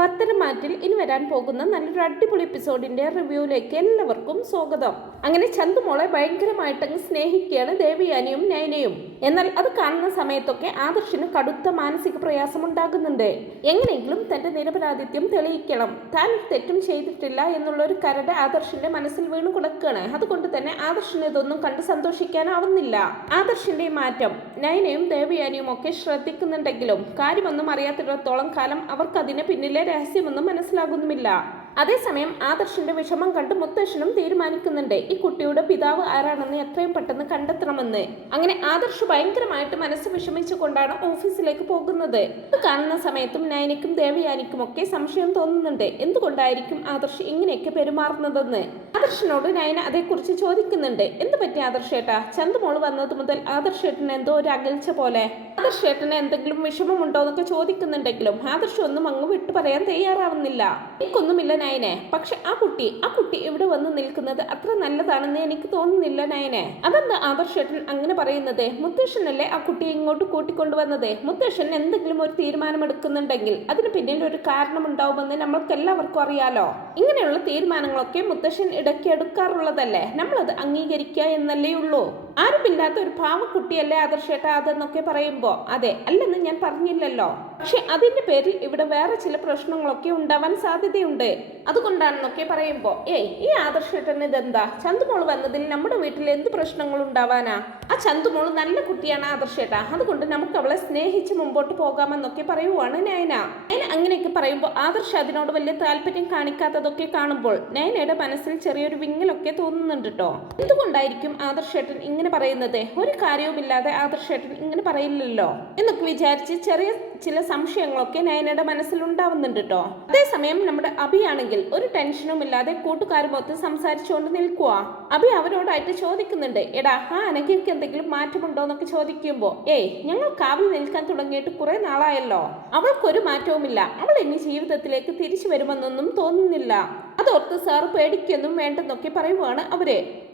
പത്തരമാറ്റിൽ ഇനി വരാൻ പോകുന്ന നല്ലൊരു അടിപൊളി എപ്പിസോഡിന്റെ റിവ്യൂയിലേക്ക് എല്ലാവർക്കും സ്വാഗതം. അങ്ങനെ ചന്തുമോളെ ഭയങ്കരമായിട്ടങ്ങ് സ്നേഹിക്കുകയാണ് ദേവിയാനിയും നയനയും. എന്നാൽ അത് കാണുന്ന സമയത്തൊക്കെ ആദർശിന് കടുത്ത മാനസിക പ്രയാസം ഉണ്ടാകുന്നുണ്ട് എങ്ങനെയെങ്കിലും തന്റെ നിരപരാധിത്യം തെളിയിക്കണം. താൻ തെറ്റും ചെയ്തിട്ടില്ല എന്നുള്ള ഒരു കരട് ആദർശിന്റെ മനസ്സിൽ വീണു കിടക്കുകയാണ്. അതുകൊണ്ട് തന്നെ ആദർശിന് ഇതൊന്നും കണ്ട് സന്തോഷിക്കാനാവുന്നില്ല. ആദർശിന്റെ മാറ്റം നയനയും ദേവിയാനിയും ഒക്കെ ശ്രദ്ധിക്കുന്നുണ്ടെങ്കിലും കാര്യമൊന്നും അറിയാത്തിടത്തോളം കാലം അവർക്ക് അതിനെ പിന്നിലെ രഹസ്യമൊന്നും മനസ്സിലാകുന്നുമില്ല. അതേസമയം ആദർശിന്റെ വിഷമം കണ്ട് മുത്തശ്ശനും തീരുമാനിക്കുന്നുണ്ട്. ഈ കുട്ടിയുടെ പിതാവ് ആരാണെന്ന് എത്രയും പെട്ടെന്ന് കണ്ടെത്തണമെന്ന്. അങ്ങനെ ആദർശ് ഭയങ്കരമായിട്ട് മനസ്സ് വിഷമിച്ചുകൊണ്ടാണ് ഓഫീസിലേക്ക് പോകുന്നത്. കാണുന്ന സമയത്തും നയനിക്കും ദേവയാനിക്കും ഒക്കെ സംശയം തോന്നുന്നുണ്ട്. എന്തുകൊണ്ടായിരിക്കും ആദർശ് ഇങ്ങനെയൊക്കെ പെരുമാറുന്നതെന്ന്? ആദർശിനോട് നയന അതേക്കുറിച്ച് ചോദിക്കുന്നുണ്ട്. എന്ത് പറ്റി ആദർശേട്ടാ? ചന്തുമോൾ വന്നത് മുതൽ ആദർശേട്ടന് എന്തോ ഒരു അകൽച്ച പോലെ. ആദർശേട്ടന് എന്തെങ്കിലും വിഷമമുണ്ടോ എന്നൊക്കെ ചോദിക്കുന്നുണ്ടെങ്കിലും ആദർശ് ഒന്നും അങ്ങ് വിട്ടു പറയാൻ തയ്യാറാവുന്നില്ല. എനിക്കൊന്നുമില്ല നയനെ. പക്ഷെ ആ കുട്ടി ആ കുട്ടി ഇവിടെ വന്ന് നിൽക്കുന്നത് അത്ര നല്ലതാണെന്ന് എനിക്ക് തോന്നുന്നില്ല നയനെ. അതെന്താ ആദർശേട്ടൻ അങ്ങനെ പറയുന്നത്? മുത്തശ്ശനല്ലേ ആ കുട്ടിയെ ഇങ്ങോട്ട് കൂട്ടിക്കൊണ്ടുവന്നത്? മുത്തശ്ശൻ എന്തെങ്കിലും ഒരു തീരുമാനം എടുക്കുന്നുണ്ടെങ്കിൽ അതിന് പിന്നിൽ ഒരു കാരണം കാരണമുണ്ടാവുമെന്ന് നമ്മൾക്ക് എല്ലാവർക്കും അറിയാലോ. ഇങ്ങനെയുള്ള തീരുമാനങ്ങളൊക്കെ മുത്തശ്ശൻ ഇടയ്ക്ക് എടുക്കാറുള്ളതല്ലേ? നമ്മളത് അംഗീകരിക്കുക എന്നല്ലേ ഉള്ളൂ. ആരുമില്ലാത്ത ഒരു പാവക്കുട്ടിയല്ലേ ആദർശേട്ട അതെന്നൊക്കെ പറയുമ്പോ. അതെ അല്ലെന്ന് ഞാൻ പറഞ്ഞില്ലല്ലോ. പക്ഷെ അതിന്റെ പേരിൽ ഇവിടെ വേറെ ചില പ്രശ്നങ്ങളൊക്കെ ഉണ്ടാവാൻ സാധ്യതയുണ്ട്. അതുകൊണ്ടാണെന്നൊക്കെ പറയുമ്പോ ഏയ് ഈ ആദർശേട്ടന് ഇതെന്താ? ചന്തുമോൾ വന്നതിൽ നമ്മുടെ വീട്ടിൽ എന്ത് പ്രശ്നങ്ങൾ ഉണ്ടാവാനാ? ആ ചന്തുമോൾ നല്ല കുട്ടിയാണ് ആദർശേട്ട. അതുകൊണ്ട് നമുക്ക് അവളെ സ്നേഹിച്ച് മുമ്പോട്ട് പോകാമെന്നൊക്കെ പറയുവാണ് നയന. നയന അങ്ങനെയൊക്കെ പറയുമ്പോൾ ആദർശ അതിനോട് വലിയ താല്പര്യം കാണിക്കാത്തതൊക്കെ കാണുമ്പോൾ നയനയുടെ മനസ്സിൽ ചെറിയൊരു വിങ്ങലൊക്കെ തോന്നുന്നുണ്ട് കേട്ടോ എന്തുകൊണ്ടായിരിക്കും ആദർശേട്ടൻ ഇങ്ങനെ പറയുന്നത്? ഒരു കാര്യവുമില്ലാതെ ആദർശേട്ടൻ ഇങ്ങനെ പറയില്ലല്ലോ? എന്നൊക്കെ വിചാരിച്ച് ചെറിയ ചില സംശയങ്ങളൊക്കെ നയനയുടെ മനസ്സിൽ ഉണ്ടാവുന്നുണ്ട് കേട്ടോ അതേസമയം നമ്മുടെ അഭിയാണെങ്കിൽ ഒരു ടെൻഷനും ഇല്ലാതെ കൂട്ടുകാരുമൊത്ത് സംസാരിച്ചുകൊണ്ട് നിൽക്കുക അഭി അവരോടായിട്ട് ചോദിക്കുന്നുണ്ട് എടാ ആ അനഘയ്ക്ക് എന്തെങ്കിലും മാറ്റമുണ്ടോ എന്നൊക്കെ ചോദിക്കുമ്പോൾ ഏയ് ഞങ്ങൾ കാവിൽ നിൽക്കാൻ തുടങ്ങിയിട്ട് കുറെ നാളായല്ലോ. അവൾക്കൊരു മാറ്റവുമില്ല. അവൾ ഇനി ജീവിതത്തിലേക്ക് തിരിച്ചു വരുമെന്നൊന്നും തോന്നുന്നില്ല. അതോർത്ത് സാർ പേടിക്കൊന്നും വേണ്ടെന്നൊക്കെ പറയുവാണ് അവർ.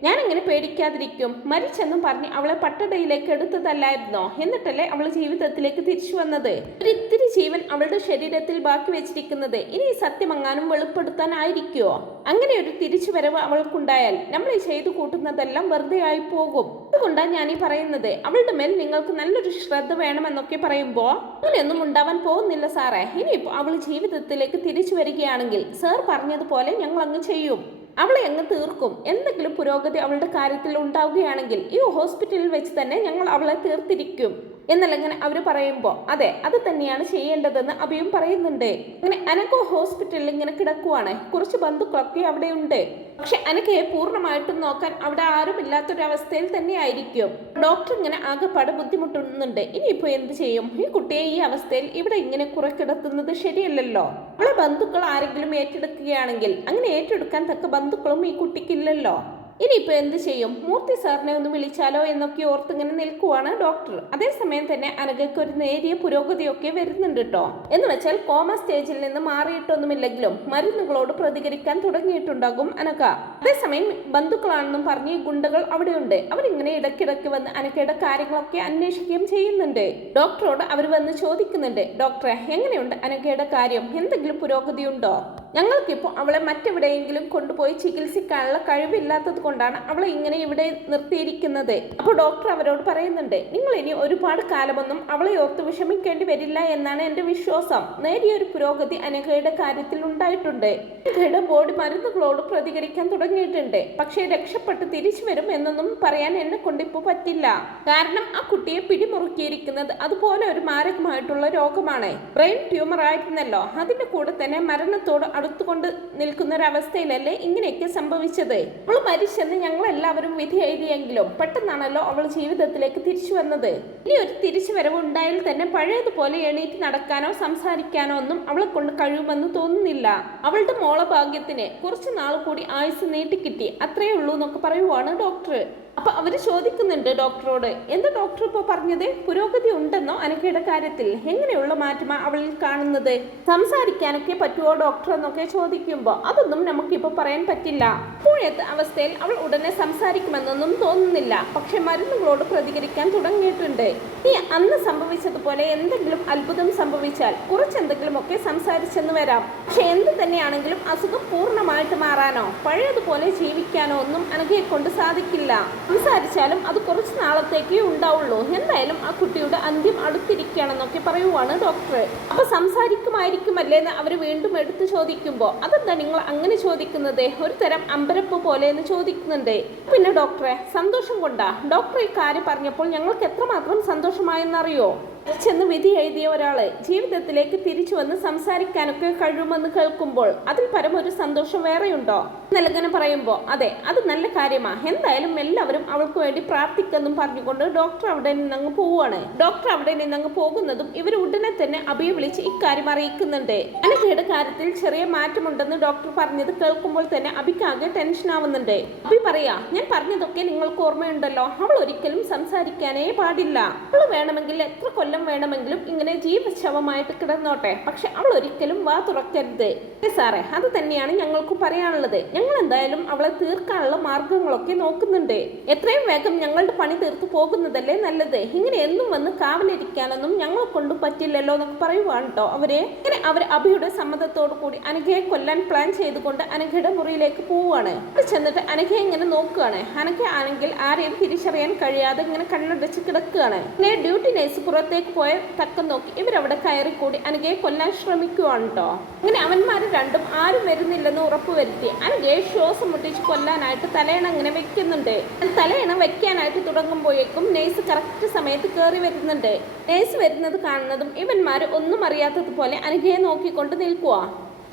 ഞാൻ എങ്ങനെ പേടിക്കാതിരിക്കും. മരിച്ചെന്നും പറഞ്ഞ് അവളെ പട്ടടയിലേക്ക് എടുത്തതല്ലായിരുന്നോ? എന്നിട്ടല്ലേ അവൾ ജീവിതത്തിലേക്ക് തിരിച്ചു വന്നത്? ഒരിത്തിരി ജീവൻ അവളുടെ ശരീരത്തിൽ ബാക്കി വെച്ചിരിക്കുന്നത്. ഇനി സത്യമങ്ങാനും വെളിപ്പെടുത്താനായിരിക്കുമോ അങ്ങനെ ഒരു തിരിച്ചു വരവ് അവൾക്കുണ്ടായാൽ നമ്മൾ ഈ ചെയ്തു കൂട്ടുന്നതെല്ലാം വെറുതെ ആയി പോകും അതുകൊണ്ടാണ് ഞാൻ ഈ പറയുന്നത്. അവളുടെ മേൽ നിങ്ങൾക്ക് നല്ലൊരു ശ്രദ്ധ വേണമെന്നൊക്കെ പറയുമ്പോൾ അങ്ങനെയൊന്നും ഉണ്ടാവാൻ പോകുന്നില്ല സാറേ. ഇനിയിപ്പോൾ അവൾ ജീവിതത്തിലേക്ക് തിരിച്ചു വരികയാണെങ്കിൽ സാർ പറഞ്ഞതുപോലെ ഞങ്ങൾ അങ്ങ് ചെയ്യും. അവളെ അങ്ങ് തീർക്കും. എന്തെങ്കിലും പുരോഗതി അവളുടെ കാര്യത്തിൽ ഉണ്ടാവുകയാണെങ്കിൽ ഈ ഹോസ്പിറ്റലിൽ വെച്ച് തന്നെ ഞങ്ങൾ അവളെ തീർത്തിരിക്കും. എന്നല്ലങ്ങനെ അവർ പറയുമ്പോൾ അതെ അത് തന്നെയാണ് ചെയ്യേണ്ടതെന്ന് അഭിയും പറയുന്നുണ്ട്. അങ്ങനെ അനക്കോ ഹോസ്പിറ്റലിൽ ഇങ്ങനെ കിടക്കുവാണ്. കുറച്ച് ബന്ധുക്കളൊക്കെ അവിടെ ഉണ്ട് പക്ഷെ അനക്കയെ പൂർണമായിട്ടും നോക്കാൻ അവിടെ ആരും ഇല്ലാത്തൊരവസ്ഥയിൽ തന്നെയായിരിക്കും. ഡോക്ടർ ഇങ്ങനെ ആകെപ്പാട് ബുദ്ധിമുട്ടുന്നുണ്ട്. ഇനിയിപ്പോൾ എന്ത് ചെയ്യും? ഈ കുട്ടിയെ ഈ അവസ്ഥയിൽ ഇവിടെ ഇങ്ങനെ കുറെ കിടത്തുന്നത് ശരിയല്ലല്ലോ. അവളെ ബന്ധുക്കൾ ആരെങ്കിലും ഏറ്റെടുക്കുകയാണെങ്കിൽ അങ്ങനെ ഏറ്റെടുക്കാൻ തക്ക ബന്ധുക്കളും ഈ കുട്ടിക്കില്ലല്ലോ. ഇനിയിപ്പോൾ എന്ത് ചെയ്യും? മൂർത്തി സാറിനെ ഒന്ന് വിളിച്ചാലോ എന്നൊക്കെ ഓർത്ത് ഇങ്ങനെ നിൽക്കുവാണ് ഡോക്ടർ അതേസമയം തന്നെ അനഘയ്ക്ക് ഒരു നേരിയ പുരോഗതിയൊക്കെ വരുന്നുണ്ട് കേട്ടോ എന്ന് വെച്ചാൽ കോമ സ്റ്റേജിൽ നിന്ന് മാറിയിട്ടൊന്നുമില്ലെങ്കിലും മരുന്നുകളോട് പ്രതികരിക്കാൻ തുടങ്ങിയിട്ടുണ്ടാകും അനഘ. അതേസമയം ബന്ധുക്കളാണെന്നും പറഞ്ഞ് ഗുണ്ടകൾ അവിടെയുണ്ട്. അവരിങ്ങനെ ഇടയ്ക്കിടയ്ക്ക് വന്ന് അനഘയുടെ കാര്യങ്ങളൊക്കെ അന്വേഷിക്കുകയും ചെയ്യുന്നുണ്ട്. ഡോക്ടറോട് അവർ വന്ന് ചോദിക്കുന്നുണ്ട്. ഡോക്ടറെ എങ്ങനെയുണ്ട് അനഘയുടെ കാര്യം? എന്തെങ്കിലും പുരോഗതിയുണ്ടോ? ഞങ്ങൾക്കിപ്പോൾ അവളെ മറ്റെവിടെയെങ്കിലും കൊണ്ടുപോയി ചികിത്സിക്കാനുള്ള കഴിവില്ലാത്തത് കൊണ്ടാണ് അവളെ ഇങ്ങനെ ഇവിടെ നിർത്തിയിരിക്കുന്നത്. അപ്പോൾ ഡോക്ടർ അവരോട് പറയുന്നുണ്ട് നിങ്ങൾ ഇനി ഒരുപാട് കാലമൊന്നും അവളെ ഓർത്ത് വിഷമിക്കേണ്ടി വരില്ല എന്നാണ് എന്റെ വിശ്വാസം. നേരിയൊരു പുരോഗതി അനഘയുടെ കാര്യത്തിൽ ഉണ്ടായിട്ടുണ്ട്. അനഘയുടെ ബോഡി മരുന്നുകളോട് പ്രതികരിക്കാൻ തുടങ്ങിയിട്ടുണ്ട്. പക്ഷേ രക്ഷപ്പെട്ട് തിരിച്ചു വരും എന്നൊന്നും പറയാൻ എന്നെ കൊണ്ടിപ്പോൾ പറ്റില്ല. കാരണം ആ കുട്ടിയെ പിടിമുറുക്കിയിരിക്കുന്നത് അതുപോലെ ഒരു മാരകമായിട്ടുള്ള രോഗമാണ്. ബ്രെയിൻ ട്യൂമർ ആയിരുന്നല്ലോ അതിന്റെ കൂടെ തന്നെ മരണത്തോട് അടുത്തുകൊണ്ട് നിൽക്കുന്ന ഒരു അവസ്ഥയിലല്ലേ ഇങ്ങനെയൊക്കെ സംഭവിച്ചത്? അവൾ മരിച്ചെന്ന് ഞങ്ങൾ എല്ലാവരും വിധി എഴുതിയെങ്കിലും പെട്ടെന്നാണല്ലോ അവൾ ജീവിതത്തിലേക്ക് തിരിച്ചു വന്നത്. ഇനി ഒരു തിരിച്ചു വരവ് ഉണ്ടായാൽ തന്നെ പഴയതുപോലെ എണീറ്റ് നടക്കാനോ സംസാരിക്കാനോ ഒന്നും അവളെ കൊണ്ട് കഴിയുമെന്ന് തോന്നുന്നില്ല. അവളുടെ മോളഭാഗ്യത്തിന് കുറച്ചു നാൾ കൂടി ആയുസ് നീട്ടിക്കിട്ടി. അത്രയേ ഉള്ളൂ എന്നൊക്കെ പറയുവാണ് ഡോക്ടർ. അപ്പൊ അവർ ചോദിക്കുന്നുണ്ട് ഡോക്ടറോട് എന്താ ഡോക്ടർ ഇപ്പോൾ പറഞ്ഞത്? പുരോഗതി ഉണ്ടെന്നോ അനക്കയുടെ കാര്യത്തിൽ? എങ്ങനെയുള്ള മാറ്റമാണ് അവളിൽ കാണുന്നത്? സംസാരിക്കാനൊക്കെ പറ്റുമോ ഡോക്ടർ? എന്നൊക്കെ ചോദിക്കുമ്പോൾ അതൊന്നും നമുക്കിപ്പോൾ പറയാൻ പറ്റില്ല. ഇപ്പോഴത്തെ അവസ്ഥയിൽ അവൾ ഉടനെ സംസാരിക്കുമെന്നൊന്നും തോന്നുന്നില്ല. പക്ഷെ മരുന്നുകളോട് പ്രതികരിക്കാൻ തുടങ്ങിയിട്ടുണ്ട്. നീ അന്ന് സംഭവിച്ചതുപോലെ എന്തെങ്കിലും അത്ഭുതം സംഭവിച്ചാൽ കുറച്ചെന്തെങ്കിലുമൊക്കെ സംസാരിച്ചെന്ന് വരാം. പക്ഷെ എന്ത് തന്നെയാണെങ്കിലും അസുഖം പൂർണമായിട്ട് മാറാനോ പഴയതുപോലെ ജീവിക്കാനോ ഒന്നും അനഘയെ കൊണ്ട് സാധിക്കില്ല. സംസാരിച്ചാലും അത് കുറച്ച് നാളത്തേക്കേ ഉണ്ടാവുള്ളൂ. എന്തായാലും ആ കുട്ടിയുടെ അന്ത്യം അടുത്തിരിക്കുകയാണെന്നൊക്കെ പറയുവാണ് ഡോക്ടർ അപ്പൊ സംസാരിക്കുമായിരിക്കുമല്ലേ എന്ന് അവർ വീണ്ടും എടുത്തു ചോദിക്കുമ്പോൾ അതെന്താ നിങ്ങൾ അങ്ങനെ ചോദിക്കുന്നത്? ഒരു തരം അമ്പരപ്പ് പോലെ എന്ന് ചോദിക്കുന്നുണ്ട്. പിന്നെ ഡോക്ടറെ സന്തോഷം കൊണ്ടാ? ഡോക്ടർ ഈ കാര്യം പറഞ്ഞപ്പോൾ ഞങ്ങൾക്ക് എത്രമാത്രം സന്തോഷമായെന്നറിയോ? ചെന്ന് വിധി എഴുതിയ ഒരാൾ ജീവിതത്തിലേക്ക് തിരിച്ചു വന്ന് സംസാരിക്കാനൊക്കെ കഴിയുമെന്ന് കേൾക്കുമ്പോൾ അതിൽ പരം ഒരു സന്തോഷം വേറെയുണ്ടോ? നൽകനം പറയുമ്പോൾ അതെ അത് നല്ല കാര്യമാ. എന്തായാലും എല്ലാവരും അവൾക്ക് വേണ്ടി പ്രാർത്ഥിക്കെന്നും പറഞ്ഞുകൊണ്ട് ഡോക്ടർ അവിടെ നിന്നങ്ങ് പോവുകയാണ് ഡോക്ടർ അവിടെ നിന്നങ്ങ് പോകുന്നതും ഇവർ ഉടനെ തന്നെ അഭിയെ വിളിച്ച് ഇക്കാര്യം അറിയിക്കുന്നുണ്ട്. അനഘയുടെ കാര്യത്തിൽ ചെറിയ മാറ്റമുണ്ടെന്ന് ഡോക്ടർ പറഞ്ഞത് കേൾക്കുമ്പോൾ തന്നെ അഭിക്കാകെ ടെൻഷൻ ആവുന്നുണ്ട്. അഭി പറയാ ഞാൻ പറഞ്ഞതൊക്കെ നിങ്ങൾക്ക് ഓർമ്മയുണ്ടല്ലോ. അവൾ ഒരിക്കലും സംസാരിക്കാനേ പാടില്ല. അവൾ വേണമെങ്കിൽ എത്ര കൊല്ലം വേണമെങ്കിലും ഇങ്ങനെ ജീവശവമായിട്ട് കിടന്നോട്ടെ. പക്ഷെ അവൾ ഒരിക്കലും വാ തുറക്കരുത്. സാറേ അത് തന്നെയാണ് ഞങ്ങൾക്ക് പറയാനുള്ളത്. ഞങ്ങൾ എന്തായാലും അവളെ തീർക്കാനുള്ള മാർഗങ്ങളൊക്കെ നോക്കുന്നുണ്ട്. എത്രയും വേഗം ഞങ്ങളുടെ പണി തീർത്തു പോകുന്നതല്ലേ നല്ലത്. ഇങ്ങനെ എന്നും വന്ന് കാവലിരിക്കാനൊന്നും ഞങ്ങളെ കൊണ്ട് പറ്റില്ലല്ലോ എന്നൊക്കെ പറയുവാണ് കേട്ടോ അവരെ. ഇങ്ങനെ അവർ അഭിയുടെ സമ്മതത്തോടു കൂടി അനഘയെ കൊല്ലാൻ പ്ലാൻ ചെയ്തുകൊണ്ട് അനഘയുടെ മുറിയിലേക്ക് പോവുകയാണ് അവിടെ ചെന്നിട്ട് അനഘയെ ഇങ്ങനെ നോക്കുകയാണ് അനഘ ആണെങ്കിൽ ആരെയും തിരിച്ചറിയാൻ കഴിയാതെ ഇങ്ങനെ കണ്ണടച്ച് കിടക്കുകയാണ് ഇങ്ങനെ ഡ്യൂട്ടി നേഴ്സ് പുറത്തേക്ക് പോയ തക്കം നോക്കി ഇവരവിടെ കയറി കൂടി അനഘയെ കൊല്ലാൻ ശ്രമിക്കുവാണ് കേട്ടോ അങ്ങനെ അവന്മാർ രണ്ടും ആരും വരുന്നില്ലെന്ന് ഉറപ്പുവരുത്തി അനഘയെ ശ്വാസം മുട്ടിച്ച് കൊല്ലാനായിട്ട് തലയണ അങ്ങനെ വെക്കുന്നുണ്ട്. തലയണ വെക്കാനായിട്ട് തുടങ്ങുമ്പോഴേക്കും നേഴ്സ് കറക്റ്റ് സമയത്ത് കയറി വരുന്നുണ്ട്. നേഴ്സ് വരുന്നത് കാണുന്നതും ഇവന്മാർ ഒന്നും അറിയാത്തതുപോലെ അനഘയെ നോക്കിക്കൊണ്ട് നിൽക്കുക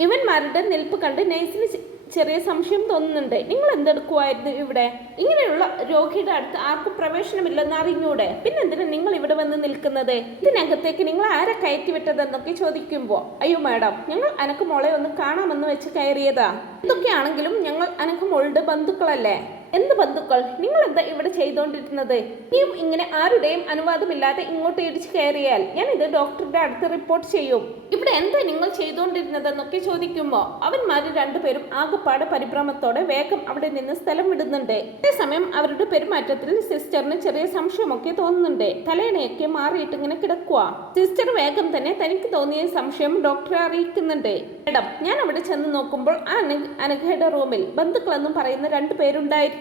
ഇവന്മാരുടെ നിൽപ്പ് കണ്ട് നേഴ്സിന് ചെറിയ സംശയം തോന്നുന്നുണ്ട്. നിങ്ങൾ എന്തെടുക്കുമായിരുന്നു ഇവിടെ? ഇങ്ങനെയുള്ള രോഗിയുടെ അടുത്ത് ആർക്കും പ്രവേശനമില്ലെന്ന് അറിഞ്ഞൂടെ? പിന്നെന്തിനാ നിങ്ങൾ ഇവിടെ വന്ന് നിൽക്കുന്നത്? ഇതിനകത്തേക്ക് നിങ്ങൾ ആരെ കയറ്റി വിട്ടതെന്നൊക്കെ ചോദിക്കുമ്പോൾ അയ്യോ മാഡം ഞങ്ങൾ അനക്ക് മോളെ ഒന്ന് കാണാമെന്ന് വെച്ച് കയറിയതാ. ഇതൊക്കെയാണെങ്കിലും ഞങ്ങൾ അനക്ക് മോളുടെ ബന്ധുക്കളല്ലേ? എന്ത് ബന്ധുക്കൾ നിങ്ങൾ എന്താ ഇവിടെ ചെയ്തുകൊണ്ടിരുന്നത് നീയും ഇങ്ങനെ ആരുടെയും അനുവാദമില്ലാതെ ഇങ്ങോട്ട് ഇടിച്ചു കയറിയാൽ ഞാൻ ഇത് ഡോക്ടറുടെ അടുത്ത് റിപ്പോർട്ട് ചെയ്യും. ഇവിടെ എന്താ നിങ്ങൾ ചെയ്തുകൊണ്ടിരുന്നതെന്നൊക്കെ ചോദിക്കുമ്പോൾ അവന്മാര് രണ്ടുപേരും ആകെപ്പാട് പരിഭ്രമത്തോടെ വേഗം അവിടെ നിന്ന് സ്ഥലം വിടുന്നുണ്ട്. അതേസമയം അവരുടെ പെരുമാറ്റത്തിൽ സിസ്റ്ററിന് ചെറിയ സംശയമൊക്കെ തോന്നുന്നുണ്ട്. തലേണയൊക്കെ മാറിയിട്ട് ഇങ്ങനെ കിടക്കുക സിസ്റ്റർ വേഗം തന്നെ തനിക്ക് തോന്നിയ സംശയം ഡോക്ടറെ അറിയിക്കുന്നുണ്ട്. മേഡം ഞാൻ അവിടെ ചെന്ന് നോക്കുമ്പോൾ ആ അനഘയുടെ റൂമിൽ ബന്ധുക്കളെന്നും പറയുന്ന രണ്ടു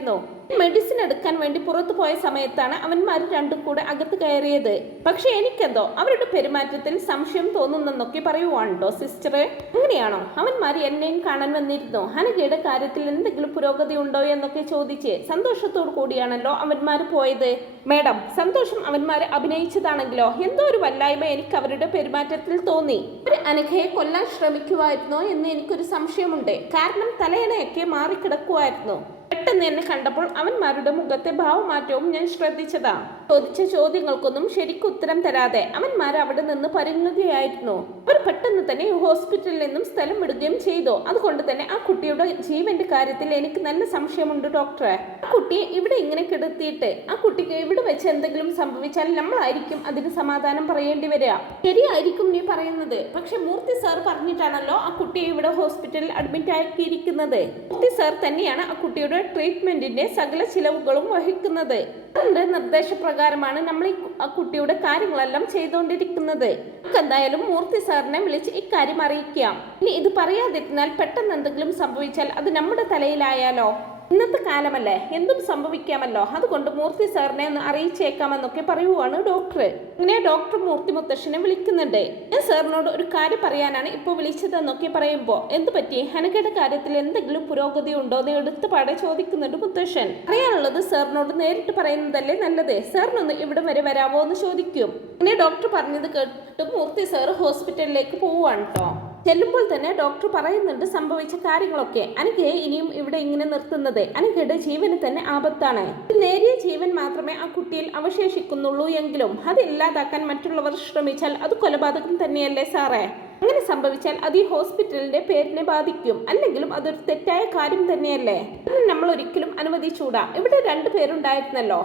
പേരുണ്ടായിരുന്നു മെഡിസിൻ എടുക്കാൻ വേണ്ടി പുറത്തു പോയ സമയത്താണ് അവന്മാർ രണ്ടും കൂടെ അകത്ത് കയറിയത്. പക്ഷെ എനിക്കെന്തോ അവരുടെ പെരുമാറ്റത്തിൽ സംശയം തോന്നുന്നെന്നൊക്കെ പറയുവാണ്ടോ സിസ്റ്റർ അങ്ങനെയാണോ? അവന്മാർ എന്നെയും കാണാൻ വന്നിരുന്നു. ഹനകയുടെ കാര്യത്തിൽ എന്തെങ്കിലും പുരോഗതി ഉണ്ടോ എന്നൊക്കെ ചോദിച്ച് സന്തോഷത്തോടു കൂടിയാണല്ലോ അവന്മാർ പോയത്. മേഡം സന്തോഷം അവന്മാർ അഭിനയിച്ചതാണെങ്കിലോ? എന്തോ ഒരു വല്ലായ്മ എനിക്ക് അവരുടെ പെരുമാറ്റത്തിൽ തോന്നി. ഒരു അനഘയെ കൊല്ലാൻ ശ്രമിക്കുമായിരുന്നോ എന്ന് എനിക്കൊരു സംശയമുണ്ട്. കാരണം തലയണയൊക്കെ മാറിക്കിടക്കുമായിരുന്നു പെട്ടെന്ന് എന്നെ കണ്ടപ്പോൾ അവന്മാരുടെ മുഖത്തെ ഭാവമാറ്റവും ഞാൻ ശ്രദ്ധിച്ചതാ. ചോദിച്ച ചോദ്യങ്ങൾക്കൊന്നും ശരിക്കും ഉത്തരം തരാതെ അവന്മാർ അവിടെ നിന്ന് പരുങ്ങുകയായിരുന്നു. അവർ പെട്ടെന്ന് തന്നെ ഹോസ്പിറ്റലിൽ നിന്നും സ്ഥലം വിടുകയും ചെയ്തു. അതുകൊണ്ട് തന്നെ ആ കുട്ടിയുടെ ജീവന്റെ കാര്യത്തിൽ എനിക്ക് നല്ല സംശയമുണ്ട് ഡോക്ടറെ. ആ കുട്ടിയെ ഇവിടെ ഇങ്ങനെ കിടത്തിയിട്ട് ആ കുട്ടിക്ക് ഇവിടെ വെച്ച് എന്തെങ്കിലും സംഭവിച്ചാൽ നമ്മളായിരിക്കും അതിന് സമാധാനം പറയേണ്ടി വരിക. ശരിയായിരിക്കും നീ പറയുന്നത്. പക്ഷെ മൂർത്തി സാർ പറഞ്ഞിട്ടാണല്ലോ ആ കുട്ടിയെ ഇവിടെ ഹോസ്പിറ്റലിൽ അഡ്മിറ്റ് ആക്കിയിരിക്കുന്നത് മൂർത്തി സാർ തന്നെയാണ് ആ കുട്ടിയുടെ ട്രീറ്റ്മെന്റിന്റെ സകല ചിലവുകളും വഹിക്കുന്നത്. അതിന്റെ നിർദ്ദേശപ്രകാരമാണ് നമ്മൾ ഈ ആ കുട്ടിയുടെ കാര്യങ്ങളെല്ലാം ചെയ്തുകൊണ്ടിരിക്കുന്നത്. നമുക്ക് എന്തായാലും മൂർത്തി സാറിനെ വിളിച്ച് ഇക്കാര്യം അറിയിക്കാം. ഇനി ഇത് പറയാതിരുന്നാൽ പെട്ടെന്ന് എന്തെങ്കിലും സംഭവിച്ചാൽ അത് നമ്മുടെ തലയിലായാലോ? ഇന്നത്തെ കാലമല്ലേ? എന്തും സംഭവിക്കാമല്ലോ. അതുകൊണ്ട് മൂർത്തി സാറിനെ ഒന്ന് അറിയിച്ചേക്കാമെന്നൊക്കെ പറയുവാണ് ഡോക്ടർ ഇങ്ങനെ ഡോക്ടർ മൂർത്തി മുത്തശ്ശനെ വിളിക്കുന്നുണ്ട്. ഞാൻ സാറിനോട് ഒരു കാര്യം പറയാനാണ് ഇപ്പോൾ വിളിച്ചതെന്നൊക്കെ പറയുമ്പോൾ എന്ത് പറ്റി? ഹനകയുടെ കാര്യത്തിൽ എന്തെങ്കിലും പുരോഗതി ഉണ്ടോ? എന്ന് എടുത്ത് പാടെ ചോദിക്കുന്നുണ്ട് മുത്തശ്ശൻ. അറിയാനുള്ളത് സാറിനോട് നേരിട്ട് പറയുന്നതല്ലേ നല്ലത്. സാറിനൊന്ന് ഇവിടെ വരെ വരാമോ എന്ന് ചോദിക്കും. ഇങ്ങനെ ഡോക്ടർ പറഞ്ഞത് കേട്ടിട്ട് മൂർത്തി സാർ ഹോസ്പിറ്റലിലേക്ക് പോവാണ് കേട്ടോ. ചെല്ലുമ്പോൾ തന്നെ ഡോക്ടർ പറയുന്നുണ്ട് സംഭവിച്ച കാര്യങ്ങളൊക്കെ. അനഘയെ ഇനിയും ഇവിടെ ഇങ്ങനെ നിർത്തുന്നത്. അനഘയുടെ ജീവന് തന്നെ ആപത്താണ്. നേരിയ ജീവൻ മാത്രമേ ആ കുട്ടിയിൽ അവശേഷിക്കുന്നുള്ളൂ എങ്കിലും അത് ഇല്ലാതാക്കാൻ മറ്റുള്ളവർ ശ്രമിച്ചാൽ അത് കൊലപാതകം തന്നെയല്ലേ സാറേ? അങ്ങനെ സംഭവിച്ചാൽ അത് ഈ ഹോസ്പിറ്റലിന്റെ പേരിനെ ബാധിക്കും. അല്ലെങ്കിലും അതൊരു തെറ്റായ കാര്യം തന്നെയല്ലേ? നമ്മൾ ഒരിക്കലും അനുവദിച്ചൂടാ ഇവിടെ രണ്ടു പേരുണ്ടായിരുന്നല്ലോ.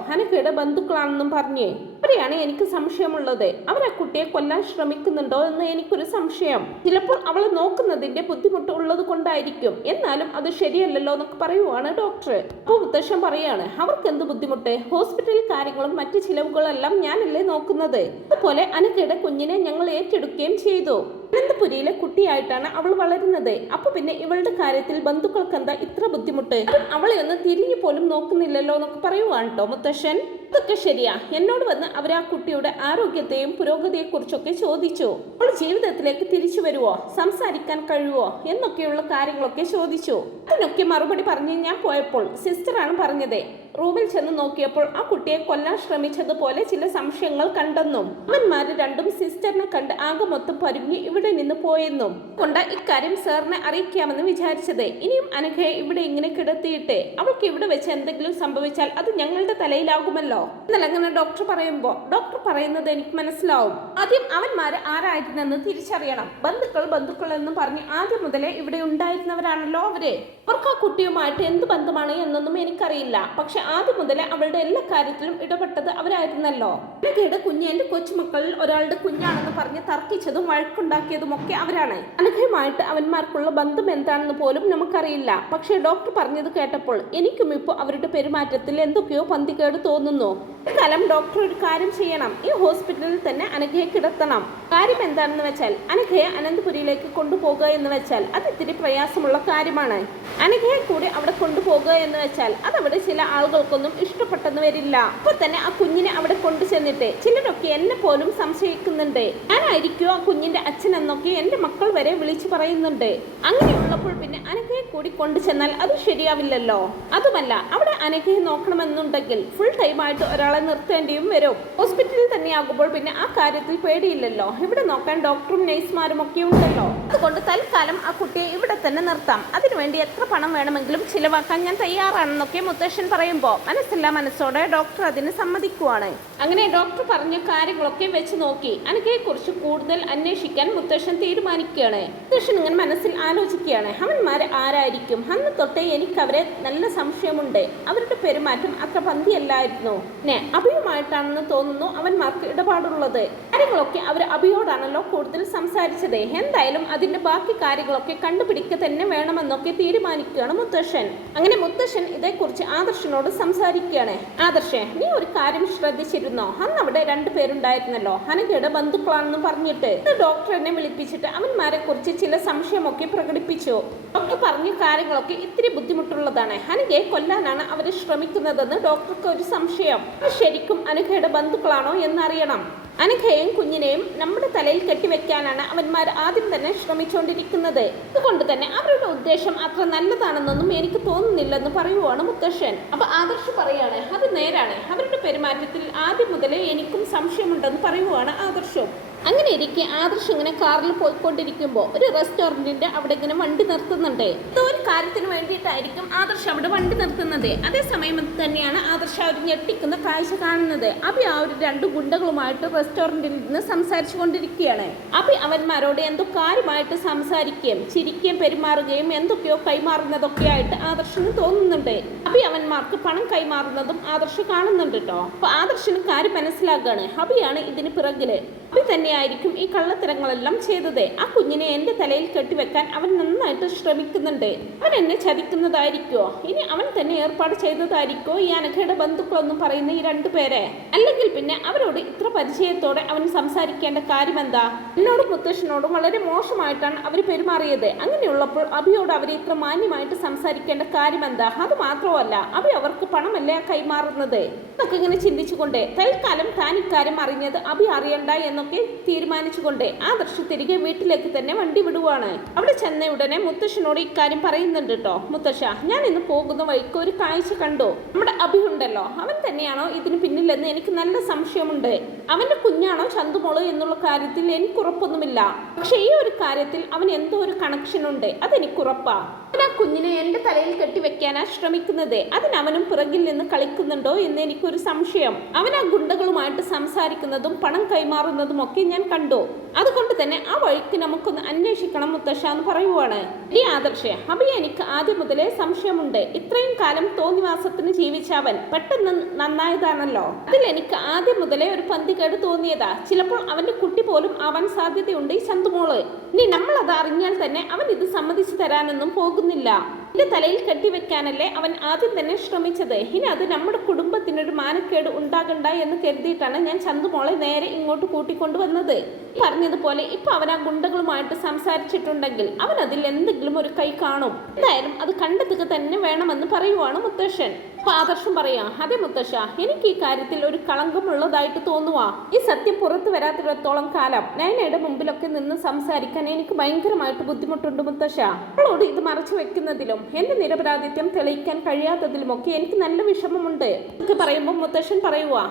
ബന്ധുക്കളാണെന്നും പറഞ്ഞ്. അവിടെയാണ് എനിക്ക് സംശയമുള്ളത്. അവർ ആ കുട്ടിയെ കൊല്ലാൻ ശ്രമിക്കുന്നുണ്ടോ എന്ന് എനിക്കൊരു സംശയം. ചിലപ്പോൾ അവളെ നോക്കുന്നതിന്റെ ബുദ്ധിമുട്ട് ഉള്ളത് കൊണ്ടായിരിക്കും. എന്നാലും അത് ശരിയല്ലല്ലോ എന്നൊക്കെ പറയുവാണ് ഡോക്ടർ. അപ്പോൾ മുത്തശ്ശൻ പറയാണ് അവർക്ക് എന്ത് ബുദ്ധിമുട്ട്? ഹോസ്പിറ്റൽ കാര്യങ്ങളും മറ്റു ചിലവുകളെല്ലാം ഞാനല്ലേ നോക്കുന്നത്. അതുപോലെ അനക്കയുടെ കുഞ്ഞിനെ ഞങ്ങൾ ഏറ്റെടുക്കുകയും ചെയ്തു. അനന്തപുരിയിലെ കുട്ടിയായിട്ടാണ് അവൾ വളരുന്നത്. അപ്പൊ പിന്നെ ഇവളുടെ കാര്യത്തിൽ ബന്ധുക്കൾക്ക് എന്താ ഇത്ര ബുദ്ധിമുട്ട്? അവളെ ഒന്ന് തിരിഞ്ഞു പോലും നോക്കുന്നില്ലല്ലോ എന്നൊക്കെ പറയുവാണ് കേട്ടോ മുത്തശ്ശൻ. ഇതൊക്കെ ശരിയാ. എന്നോട് വന്ന് അവർ ആ കുട്ടിയുടെ ആരോഗ്യത്തെയും പുരോഗതിയെക്കുറിച്ചൊക്കെ ചോദിച്ചു. അവൾ ജീവിതത്തിലേക്ക് തിരിച്ചു വരുവോ? സംസാരിക്കാൻ കഴിയുവോ? എന്നൊക്കെയുള്ള കാര്യങ്ങളൊക്കെ ചോദിച്ചു. അതിനൊക്കെ മറുപടി പറഞ്ഞ് ഞാൻ പോയപ്പോൾ സിസ്റ്ററാണ് പറഞ്ഞത്. റൂമിൽ ചെന്ന് നോക്കിയപ്പോൾ ആ കുട്ടിയെ കൊല്ലാൻ ശ്രമിച്ചതുപോലെ ചില സംശയങ്ങൾ കണ്ടെന്നും അവന്മാര് രണ്ടും സിസ്റ്ററിനെ കണ്ട് ആകെ മൊത്തം പരുങ്ങി ഇവിടെ നിന്ന് പോയെന്നും. കൊണ്ട് ഇക്കാര്യം സാറിനെ അറിയിക്കാമെന്ന് വിചാരിച്ചത്. ഇനിയും അനഘയെ ഇവിടെ ഇങ്ങനെ കിടത്തിയിട്ട് അവൾക്ക് ഇവിടെ വെച്ച് എന്തെങ്കിലും സംഭവിച്ചാൽ അത് ഞങ്ങളുടെ തലയിലാകുമല്ലോ. എന്നാൽ അങ്ങനെ ഡോക്ടർ പറയുമ്പോ ഡോക്ടർ പറയുന്നത് എനിക്ക് മനസ്സിലാവും. ആദ്യം അവന്മാര് ആരായിരുന്നെന്ന് തിരിച്ചറിയണം. ബന്ധുക്കൾ ബന്ധുക്കൾ എന്ന് പറഞ്ഞ് ആദ്യം മുതലേ ഇവിടെ ഉണ്ടായിരുന്നവരാണല്ലോ അവരെ. അവർക്ക് ആ കുട്ടിയുമായിട്ട് എന്ത് ബന്ധമാണ് എന്നൊന്നും എനിക്കറിയില്ല. പക്ഷെ ആദ്യം മുതലേ അവളുടെ എല്ലാ കാര്യത്തിലും ഇടപെട്ടത് അവരായിരുന്നല്ലോ. അനഘയുടെ കുഞ്ഞ് എന്റെ കൊച്ചുമക്കളിൽ ഒരാളുടെ കുഞ്ഞാണെന്ന് പറഞ്ഞ് തർക്കിച്ചതും വഴക്കുണ്ടാക്കിയതും ഒക്കെ അവരാണ്. അനഘയുമായിട്ട് അവന്മാർക്കുള്ള ബന്ധം എന്താണെന്ന് പോലും നമുക്കറിയില്ല. പക്ഷെ ഡോക്ടർ പറഞ്ഞത് കേട്ടപ്പോൾ എനിക്കും ഇപ്പോൾ അവരുടെ പെരുമാറ്റത്തിൽ എന്തൊക്കെയോ പന്തികേട് തോന്നുന്നു. കാലം ഡോക്ടർ ഒരു കാര്യം ചെയ്യണം. ഈ ഹോസ്പിറ്റലിൽ തന്നെ അനഘയെ കിടത്തണം. കാര്യം എന്താണെന്ന് വെച്ചാൽ അനഘയെ അനന്തപുരിയിലേക്ക് കൊണ്ടുപോകുക എന്ന് വെച്ചാൽ അത് ഇത്തിരി പ്രയാസമുള്ള കാര്യമാണ്. അനഘയെ കൂടി അവിടെ കൊണ്ടുപോകുക എന്ന് വെച്ചാൽ അതവിടെ ചില ചില ആളുകൾക്കൊന്നും ഇഷ്ടപ്പെട്ടെന്ന് വരില്ല. അപ്പോൾ തന്നെ ആ കുഞ്ഞിനെ അവിടെ കൊണ്ടു ചെന്നിട്ട് ചിലരൊക്കെ എന്നെ പോലും സംശയിക്കുന്നുണ്ട്. ഞാനായിരിക്കും ആ കുഞ്ഞിന്റെ അച്ഛൻ എന്നൊക്കെ എന്റെ മക്കൾ വരെ വിളിച്ചു പറയുന്നുണ്ട്. അങ്ങനെയുള്ളപ്പോൾ പിന്നെ അനഘയെ കൂടി കൊണ്ടു ചെന്നാൽ അത് ശരിയാവില്ലല്ലോ. അതുമല്ല അവിടെ അനഘയെ നോക്കണമെന്നുണ്ടെങ്കിൽ ഫുൾ ടൈം ആയിട്ട് ഒരാളെ നിർത്തേണ്ടിയും വരും. ഹോസ്പിറ്റലിൽ തന്നെയാകുമ്പോൾ പിന്നെ ആ കാര്യത്തിൽ പേടിയില്ലല്ലോ. ഇവിടെ നോക്കാൻ ഡോക്ടറും നഴ്സുമാരും ഒക്കെ ഉണ്ടല്ലോ. അതുകൊണ്ട് തൽക്കാലം ആ കുട്ടിയെ ഇവിടെ തന്നെ നിർത്താം. അതിനുവേണ്ടി എത്ര പണം വേണമെങ്കിലും ചിലവാക്കാൻ ഞാൻ തയ്യാറാണെന്നൊക്കെ മുത്തശ്ശൻ പറയുമ്പോൾ മനസ്സില്ല മനസ്സോടെ ഡോക്ടർ അതിന് സമ്മതിക്കുവാണ്. അങ്ങനെ ഡോക്ടർ പറഞ്ഞ കാര്യങ്ങളൊക്കെ വെച്ച് നോക്കി. അനഘയെക്കുറിച്ച് കൂടുതൽ അന്വേഷിക്കാൻ മുത്തശ്ശൻ തീരുമാനിക്കുകയാണ്. മുത്തശ്ശൻ ഇങ്ങനെ മനസ്സിൽ ആലോചിക്കുകയാണ്. അവന്മാർ ആരായിരിക്കും? അന്ന് തൊട്ടേ എനിക്ക് അവരെ നല്ല സംശയമുണ്ട്. അവരുടെ പെരുമാറ്റം അത്ര പന്തിയല്ലായിരുന്നു. പിന്നെ അഭിയുമായിട്ടാണെന്ന് തോന്നുന്നു അവന്മാർക്ക് ഇടപാടുള്ളത്. കാര്യങ്ങളൊക്കെ അവർ അഭിയോടാണല്ലോ കൂടുതൽ സംസാരിച്ചത്. എന്തായാലും അതിന്റെ ബാക്കി കാര്യങ്ങളൊക്കെ കണ്ടുപിടിക്കുക തന്നെ വേണമെന്നൊക്കെ തീരുമാനിക്കുകയാണ് മുത്തശ്ശൻ. അങ്ങനെ മുത്തശ്ശൻ ഇതേക്കുറിച്ച് ആദർശനോട് സംസാരിക്കുകയാണ്. ആദർശേ നീ ഒരു കാര്യം ശ്രദ്ധിച്ചിരുന്നോ? അന്ന് അവിടെ രണ്ടു പേരുണ്ടായിരുന്നല്ലോ. ഹനകയുടെ ബന്ധുക്കളാണെന്ന് പറഞ്ഞിട്ട്. ഡോക്ടർ എന്നെ വിളിപ്പിച്ചിട്ട് അവന്മാരെ കുറിച്ച് ചില സംശയമൊക്കെ പ്രകടിപ്പിച്ചു. ഡോക്ടർ പറഞ്ഞ കാര്യങ്ങളൊക്കെ ഇത്തിരി ബുദ്ധിമുട്ടുള്ളതാണ്. ഹനകയെ കൊല്ലാനാണ് അവർ ശ്രമിക്കുന്നതെന്ന് ഡോക്ടർക്ക് ഒരു സംശയം. ശരിക്കും അനഘയുടെ ബന്ധുക്കളാണോ എന്നറിയണം. അനഘയെയും കുഞ്ഞിനെയും നമ്മുടെ തലയിൽ കെട്ടിവെക്കാനാണ് അവന്മാർ ആദ്യം തന്നെ ശ്രമിച്ചുകൊണ്ടിരിക്കുന്നത് അതുകൊണ്ട് തന്നെ അവരുടെ ഉദ്ദേശം അത്ര നല്ലതാണെന്നൊന്നും എനിക്ക് തോന്നുന്നില്ലെന്ന് പറയുവാണ് മുത്തശ്ശൻ. അപ്പൊ ആദർശ് പറയാണ് അത് നേരാണ്. അവരുടെ പെരുമാറ്റത്തിൽ ആദ്യം മുതലേ എനിക്കും സംശയമുണ്ടെന്ന് പറയുവാണ് ആദർശവും അങ്ങനെ ഇരിക്കെ ആദർശ് ഇങ്ങനെ കാറിൽ പോയിക്കൊണ്ടിരിക്കുമ്പോൾ ഒരു റെസ്റ്റോറന്റിന്റെ അവിടെ ഇങ്ങനെ വണ്ടി നിർത്തുന്നുണ്ട്. ഒരു കാര്യത്തിന് വേണ്ടിയിട്ടായിരിക്കും ആദർശ് അവിടെ വണ്ടി നിർത്തുന്നത്. അതേസമയം തന്നെയാണ് ആദർശ് അവർ ഞെട്ടിക്കുന്ന കാഴ്ച കാണുന്നത്. അഭി ആ ഒരു രണ്ട് ഗുണ്ടകളുമായിട്ട് റെസ്റ്റോറന്റിൽ നിന്ന് സംസാരിച്ചു കൊണ്ടിരിക്കുകയാണ് അഭി അവന്മാരോട് എന്തോ കാര്യമായിട്ട് സംസാരിക്കുകയും ചിരിക്കുകയും പെരുമാറുകയും എന്തൊക്കെയോ കൈമാറുന്നതൊക്കെ ആയിട്ട് ആദർശിന് തോന്നുന്നുണ്ട്. അഭി അവന്മാർക്ക് പണം കൈമാറുന്നതും ആദർശ് കാണുന്നുണ്ട് കേട്ടോ അപ്പൊ ആദർശിന് കാര്യം മനസ്സിലാക്കുകയാണ് അഭിയാണ് ഇതിന് പിറകിൽ അഭി തന്നെയായിരിക്കും ഈ കള്ളത്തരങ്ങളെല്ലാം ചെയ്തത്. ആ കുഞ്ഞിനെ എന്റെ തലയിൽ കെട്ടിവെക്കാൻ അവൻ നന്നായിട്ട് ശ്രമിക്കുന്നുണ്ട്. അവൻ എന്നെ ചതിക്കുന്നതായിരിക്കോ? ഇനി അവൻ തന്നെ ഏർപ്പാട് ചെയ്തതായിരിക്കോ? ഈ അനഘയുടെ ബന്ധുക്കളൊന്നും പറയുന്ന ഈ രണ്ടു പേരെ. അല്ലെങ്കിൽ പിന്നെ അവരോട് ഇത്ര പരിചയത്തോടെ അവൻ സംസാരിക്കേണ്ട കാര്യം എന്താ? എന്നോട് മുത്തശ്ശനോടും വളരെ മോശമായിട്ടാണ് അവർ പെരുമാറിയത്. അങ്ങനെയുള്ളപ്പോൾ അഭിയോട് അവരെ ഇത്ര മാന്യമായിട്ട് സംസാരിക്കേണ്ട കാര്യം എന്താ? അത് മാത്രമല്ല അഭി അവർക്ക് പണമല്ലേ കൈമാറുന്നത്? എന്നൊക്കെ ഇങ്ങനെ ചിന്തിച്ചുകൊണ്ട് തൽക്കാലം താൻ ഇക്കാര്യം അറിഞ്ഞത് അഭി അറിയണ്ട എന്നൊക്കെ തീരുമാനിച്ചുകൊണ്ട് ആദർശ് തിരികെ വീട്ടിലേക്ക് തന്നെ വണ്ടി വിടുവാണ്. അവിടെ ചെന്ന ഉടനെ മുത്തശ്ശനോട് ഇക്കാര്യം പറയുന്നുണ്ട് കേട്ടോ മുത്തശ്ശ ഞാൻ ഇന്ന് പോകുന്ന വഴിക്ക് ഒരു കാഴ്ച കണ്ടു. നമ്മുടെ അഭി ഉണ്ടല്ലോ. അവൻ തന്നെയാണോ ഇതിന് പിന്നിലെന്ന് എനിക്ക് നല്ല സംശയമുണ്ട്. അവന്റെ കുഞ്ഞാണോ ചന്തുമോൾ എന്നുള്ള കാര്യത്തിൽ എനിക്ക് ഉറപ്പൊന്നുമില്ല. പക്ഷെ ഈ ഒരു കാര്യത്തിൽ അവൻ എന്തോ ഒരു കണക്ഷൻ ഉണ്ട്. അതെനിക്ക് ഉറപ്പാ. അവൻ ആ കുഞ്ഞിനെ എന്റെ തലയിൽ കെട്ടിവെക്കാനാ ശ്രമിക്കുന്നത്. അതിനവനും പിറകിൽ നിന്ന് കളിക്കുന്നുണ്ടോ എന്ന് എനിക്കൊരു സംശയം. അവൻ ആ ഗുണ്ടകളുമായിട്ട് സംസാരിക്കുന്നതും പണം കൈമാറുന്നതും നടക്കുന്നതുമൊക്കെ ഞാൻ കണ്ടു. അതുകൊണ്ട് തന്നെ ആ വഴിക്ക് നമുക്കൊന്ന് അന്വേഷിക്കണം മുത്തശ്ശ എന്ന് പറയുവാണ്. ഈ ആദർശേ അഭി എനിക്ക് ആദ്യം മുതലേ സംശയമുണ്ട്. ഇത്രയും കാലം തോന്നിവാസത്തിന് ജീവിച്ച അവൻ പെട്ടെന്ന് നന്നായതാണല്ലോ. അതിൽ എനിക്ക് ആദ്യം മുതലേ ഒരു പന്തികേട് തോന്നിയതാ. ചിലപ്പോൾ അവന്റെ കുട്ടി പോലും ആവാൻ സാധ്യതയുണ്ട് ഈ ചന്തുമോൾ. നീ നമ്മൾ അത് അറിഞ്ഞാൽ തന്നെ അവൻ ഇത് സമ്മതിച്ചു തരാനൊന്നും പോകുന്നില്ല. എന്റെ തലയിൽ കെട്ടിവെക്കാനല്ലേ അവൻ ആദ്യം തന്നെ ശ്രമിച്ചത്. ഇനി അത് നമ്മുടെ കുടുംബത്തിനൊരു മാനക്കേട് ഉണ്ടാകണ്ട എന്ന് കരുതിയിട്ടാണ് ഞാൻ ചന്തുമോളെ നേരെ ഇങ്ങോട്ട് കൂട്ടിക്കൊണ്ടുവന്നത്. പറഞ്ഞതുപോലെ ഇപ്പൊ അവൻ ആ ഗുണ്ടകളുമായിട്ട് സംസാരിച്ചിട്ടുണ്ടെങ്കിൽ അവൻ അതിൽ എന്തെങ്കിലും ഒരു കൈ കാണും. എന്തായാലും അത് കണ്ടെത്തുക തന്നെ വേണമെന്ന് പറയുവാണ് മുത്തശ്ശൻ. അപ്പൊ ആദർശം പറയാ അതെ മുത്തശ്ശ എനിക്ക് ഈ കാര്യത്തിൽ ഒരു കളങ്കമുള്ളതായിട്ട് തോന്നുവാ. ഈ സത്യം പുറത്തു വരാത്തിടത്തോളം കാലം നയനയുടെ മുമ്പിലൊക്കെ നിന്ന് സംസാരിക്കാൻ എനിക്ക് ഭയങ്കരമായിട്ട് ബുദ്ധിമുട്ടുണ്ട് മുത്തശ്ശ. അവളോട് ഇത് മറച്ചു വെക്കുന്നതിലും എന്റെ നിരപരാധിത്യം തെളിയിക്കാൻ കഴിയാത്തതിലുമൊക്കെ എനിക്ക് നല്ല വിഷമമുണ്ട്. ഇതൊക്കെ പറയുമ്പോൾ മുത്തശ്ശൻ പറയുവാ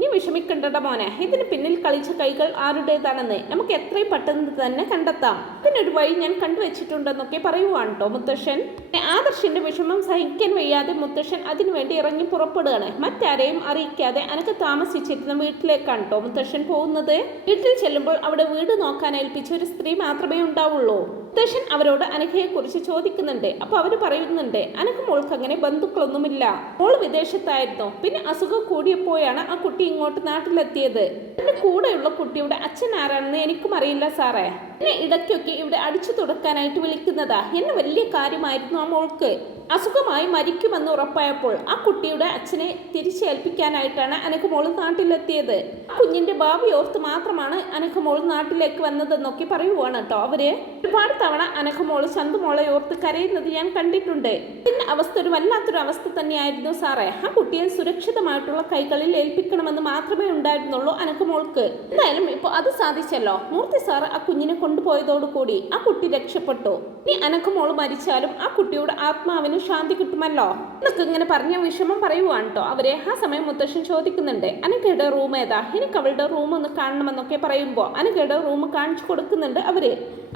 നീ വിഷമിക്കേണ്ടട മോനെ ഇതിന് പിന്നിൽ കളിച്ച കൈകൾ ആരുടേതാണെന്ന് നമുക്ക് എത്രയും പെട്ടെന്ന് തന്നെ കണ്ടെത്താം. ഇതിനൊരു വഴി ഞാൻ കണ്ടുവച്ചിട്ടുണ്ടെന്നൊക്കെ പറയുവാണ് കേട്ടോ മുത്തശ്ശൻ. ആദർശന്റെ വിഷമം സഹിക്കാൻ വയ്യാതെ മുത്തശ്ശൻ അതിനുവേണ്ടി ഇറങ്ങി പുറപ്പെടുകയാണ്. മറ്റാരെയും അറിയിക്കാതെ അനക്ക് താമസിച്ചിരുന്ന വീട്ടിലേക്കാണ് കേട്ടോ മുത്തശ്ശൻ പോകുന്നത്. വീട്ടിൽ ചെല്ലുമ്പോൾ അവിടെ വീട് നോക്കാൻ ഏൽപ്പിച്ച ഒരു സ്ത്രീ മാത്രമേ ഉണ്ടാവുള്ളൂ. മുത്തശ്ശൻ അവരോട് അനഘയെ കുറിച്ച് ചോദിക്കുന്നുണ്ട്. അപ്പൊ അവർ പറയുന്നുണ്ട് അനക്ക് മോൾക്ക് അങ്ങനെ ബന്ധുക്കളൊന്നുമില്ല. മോൾ വിദേശത്തായിരുന്നു. പിന്നെ അസുഖം കൂടിയപ്പോഴാണ് ആ കുട്ടി ഇങ്ങോട്ട് നാട്ടിലെത്തിയത്. എന്റെ കൂടെയുള്ള കുട്ടിയുടെ അച്ഛൻ ആരാണെന്ന് എനിക്കും അറിയില്ല സാറേ. എന്നെ ഇടയ്ക്കൊക്കെ ഇവിടെ അടിച്ചു തുടക്കാനായിട്ട് വിളിക്കുന്നതാ. എന്നെ വലിയ കാര്യമായിരുന്നു ആ മോൾക്ക്. അസുഖമായി മരിക്കുമെന്ന് ഉറപ്പായപ്പോൾ ആ കുട്ടിയുടെ അച്ഛനെ തിരിച്ചേൽപ്പിക്കാനായിട്ടാണ് അനഘമോൾ നാട്ടിലെത്തിയത്. കുഞ്ഞിന്റെ ഭാവി ഓർത്ത് മാത്രമാണ് അനഘമോൾ നാട്ടിലേക്ക് വന്നതെന്നൊക്കെ പറയുവാണ് കേട്ടോ അവർ. ഒരുപാട് തവണ അനഘമോൾ ചന്തുമോളെ ഓർത്ത് കരയുന്നത് ഞാൻ കണ്ടിട്ടുണ്ട്. ഇതിന്റെ അവസ്ഥ ഒരു വല്ലാത്തൊരു അവസ്ഥ തന്നെയായിരുന്നു സാറേ. ആ കുട്ടിയെ സുരക്ഷിതമായിട്ടുള്ള കൈകളിൽ ഏൽപ്പിക്കണമെന്ന് മാത്രമേ ഉണ്ടായിരുന്നുള്ളൂ അനഘമോൾക്ക്. എന്തായാലും ഇപ്പോൾ അത് സാധിച്ചല്ലോ. മൂർത്തി സാർ ആ കുഞ്ഞിനെ കൊണ്ടുപോയതോടുകൂടി ആ കുട്ടി രക്ഷപ്പെട്ടു. ഇനി അനഘമോൾ മരിച്ചാലും ആ കുട്ടിയുടെ ആത്മാവിന് ശാന്തി കിട്ടുമല്ലോ? എന്നൊക്കെ ഇങ്ങനെ പറഞ്ഞ വിഷമം പറയുവാണ് കേട്ടോ അവരെ ആ സമയം മുത്തശ്ശൻ ചോദിക്കുന്നുണ്ട്. അനക്കയുടെ റൂം ഏതാ? എനിക്ക് അവളുടെ റൂം ഒന്ന് കാണണമെന്നൊക്കെ പറയുമ്പോൾ അനക്കയുടെ റൂം കാണിച്ചു കൊടുക്കുന്നുണ്ട് അവർ.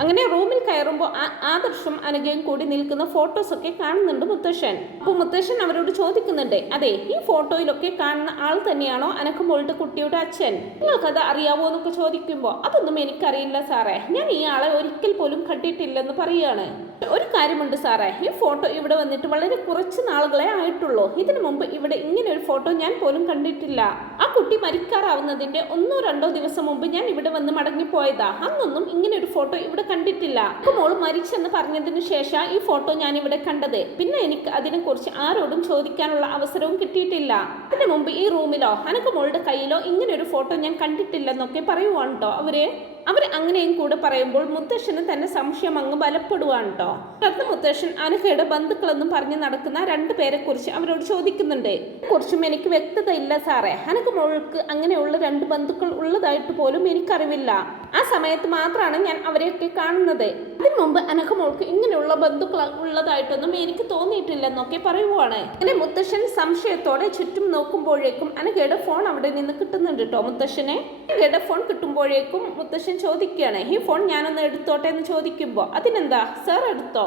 അങ്ങനെ റൂമിൽ കയറുമ്പോൾ ആദർശം അനഘയും കൂടി നിൽക്കുന്ന ഫോട്ടോസൊക്കെ കാണുന്നുണ്ട് മുത്തശ്ശൻ. അപ്പോൾ മുത്തശ്ശൻ അവരോട് ചോദിക്കുന്നുണ്ട്. അതെ ഈ ഫോട്ടോയിലൊക്കെ കാണുന്ന ആൾ തന്നെയാണോ അനക്ക് മോളുടെ കുട്ടിയുടെ അച്ഛൻ? നിങ്ങൾക്കത് അറിയാവോ എന്നൊക്കെ ചോദിക്കുമ്പോൾ അതൊന്നും എനിക്കറിയില്ല സാറേ. ഞാൻ ഈ ആളെ ഒരിക്കൽ പോലും കണ്ടിട്ടില്ലെന്ന് പറയുകയാണ് ഒരു കാര്യമുണ്ട് സാറേ. ഈ ഫോട്ടോ ഇവിടെ വന്നിട്ട് വളരെ കുറച്ച് നാളുകളെ ആയിട്ടുള്ളൂ. ഇതിനു മുമ്പ് ഇവിടെ ഇങ്ങനെ ഒരു ഫോട്ടോ ഞാൻ പോലും കണ്ടിട്ടില്ല. ആ കുട്ടി മരിക്കാറാവുന്നതിന്റെ ഒന്നോ രണ്ടോ ദിവസം മുമ്പ് ഞാൻ ഇവിടെ വന്ന് മടങ്ങി പോയതാ അന്നൊന്നും ഇങ്ങനെ ഒരു ഫോട്ടോ ഇവിടെ കണ്ടിട്ടില്ല. മോൾ മരിച്ചെന്ന് പറഞ്ഞതിന് ശേഷം ഈ ഫോട്ടോ ഞാൻ ഇവിടെ കണ്ടത്. പിന്നെ എനിക്ക് അതിനെക്കുറിച്ച് ആരോടും ചോദിക്കാനുള്ള അവസരവും കിട്ടിയിട്ടില്ല. അതിനു മുമ്പ് ഈ റൂമിലോ അനക്ക് മോളുടെ കയ്യിലോ ഇങ്ങനെ ഒരു ഫോട്ടോ ഞാൻ കണ്ടിട്ടില്ലെന്നൊക്കെ പറയുവാണ് കേട്ടോ അവർ. അവർ അങ്ങനെയും കൂടെ പറയുമ്പോൾ മുത്തശ്ശന് തന്നെ സംശയം അങ്ങ് ബലപ്പെടുവാണ് കേട്ടോ മുത്തശ്ശൻ അനഘയുടെ ബന്ധുക്കളെന്നും പറഞ്ഞ് നടക്കുന്ന രണ്ടു പേരെ കുറിച്ച് അവരോട് ചോദിക്കുന്നുണ്ട്. കുറിച്ചും എനിക്ക് വ്യക്തത ഇല്ല സാറേ. അനക്ക് മോൾക്ക് അങ്ങനെയുള്ള രണ്ട് ബന്ധുക്കൾ ഉള്ളതായിട്ട് പോലും എനിക്കറിവില്ല. ആ സമയത്ത് മാത്രമാണ് ഞാൻ അവരെയൊക്കെ കാണുന്നത്. അതിനു മുമ്പ് അനഘ മോൾക്ക് ഇങ്ങനെയുള്ള ബന്ധുക്കൾ ഉള്ളതായിട്ടൊന്നും എനിക്ക് തോന്നിയിട്ടില്ലെന്നൊക്കെ പറയുവാണ്. അങ്ങനെ മുത്തശ്ശൻ സംശയത്തോടെ ചുറ്റും നോക്കുമ്പോഴേക്കും അനഘയുടെ ഫോൺ അവിടെ നിന്ന് കിട്ടുന്നുണ്ട് കേട്ടോ മുത്തശ്ശനെ. അനഘയുടെ ഫോൺ കിട്ടുമ്പോഴേക്കും മുത്തശ്ശൻ ചോദിക്കുകയാണ് ഈ ഫോൺ ഞാനൊന്ന് എടുത്തോട്ടെ എന്ന് ചോദിക്കുമ്പോൾ അതിനെന്താ? സാർ എടുത്തോ?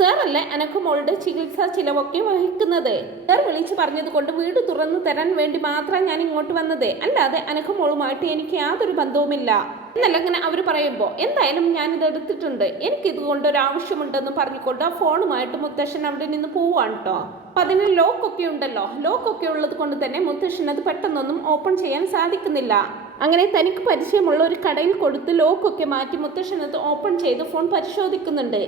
സാറല്ലേ അനക്ക് മോളുടെ ചികിത്സാ ചിലവൊക്കെ വഹിക്കുന്നത്. സാർ വിളിച്ചു പറഞ്ഞത് കൊണ്ട് വീട് തുറന്നു തരാൻ വേണ്ടി മാത്രമാണ് ഞാൻ ഇങ്ങോട്ട് വന്നത്. അല്ലാതെ അനക്ക് മോളുമായിട്ട് എനിക്ക് യാതൊരു ബന്ധവുമില്ല. എന്നല്ല ഇങ്ങനെ അവർ പറയുമ്പോൾ എന്തായാലും ഞാനിത് എടുത്തിട്ടുണ്ട്. എനിക്ക് ഇതുകൊണ്ട് ഒരു ആവശ്യമുണ്ടെന്ന് പറഞ്ഞുകൊണ്ട് ആ ഫോണുമായിട്ട് മുത്തശ്ശൻ അവിടെ നിന്ന് പോവാണ് കേട്ടോ അപ്പൊ അതിന് ലോക്കൊക്കെ ഉണ്ടല്ലോ. ലോക്കൊക്കെ ഉള്ളത് കൊണ്ട് തന്നെ മുത്തശ്ശൻ അത് പെട്ടെന്നൊന്നും ഓപ്പൺ ചെയ്യാൻ സാധിക്കുന്നില്ല. അങ്ങനെ തനിക്ക് പരിചയമുള്ള ഒരു കടയിൽ കൊടുത്ത് ലോക്കൊക്കെ മാറ്റി മുത്തശ്ശൻ അത് ഓപ്പൺ ചെയ്ത് ഫോൺ പരിശോധിക്കുന്നുണ്ട്.